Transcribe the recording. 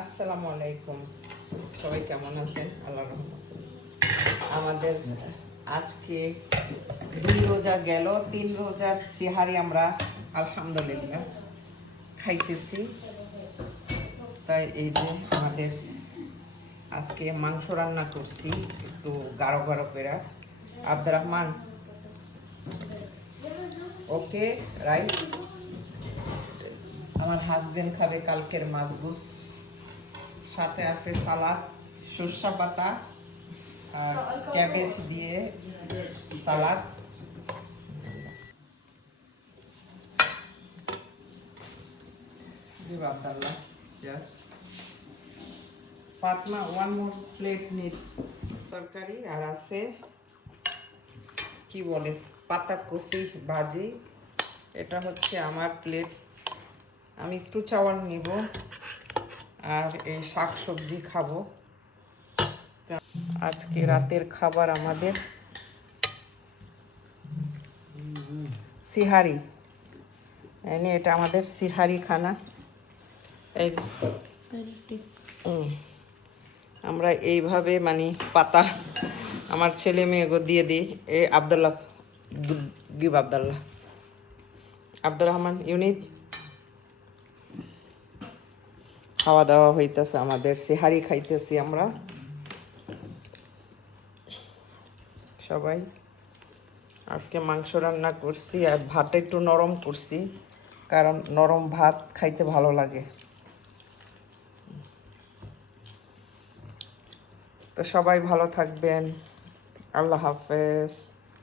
আসসালামু আলাইকুম, সবাই কেমন আছেন? আল্লাহর রহমত। আমাদের আজকে 2 রোজা গেল, 3 রোজার সিহারি আমরা আলহামদুলিল্লাহ খাইতেছি। তাই এই যে আমাদের আজকে মাংস রান্না করছি, একটু গাঢ় গাঢ় করে। Abdur Rahman, okay right. আমার হাজবেন্ড খাবে কালকের মাছগুস, সাথে আছে সালাদ, সরষা পাতা আর ক্যাবেজ দিয়ে সালাদ। ফাতমা, 1 more plate নিড তরকারি। আর আছে কি বলে পাতাকপি ভাজি। এটা হচ্ছে আমার প্লেট। আমি একটু চাওয়াল নিব আর এই শাক সবজি খাবো। আজকে রাতের খাবার আমাদের সিহারি। এটা আমাদের সিহারি খানা। এই আমরা এইভাবে মানে পাতা আমার ছেলে মেয়েকে দিয়ে দিই। Abdullah, give Abdullah, Abdur Rahman unit. খাওয়া দাওয়া হইতেছে, আমাদের সিহারি খাইতেছি আমরা সবাই। আজকে মাংস রান্না করছি আর ভাতটা একটু নরম করছি, কারণ নরম ভাত খাইতে ভালো লাগে। তো সবাই ভালো থাকবেন, আল্লাহ হাফেজ।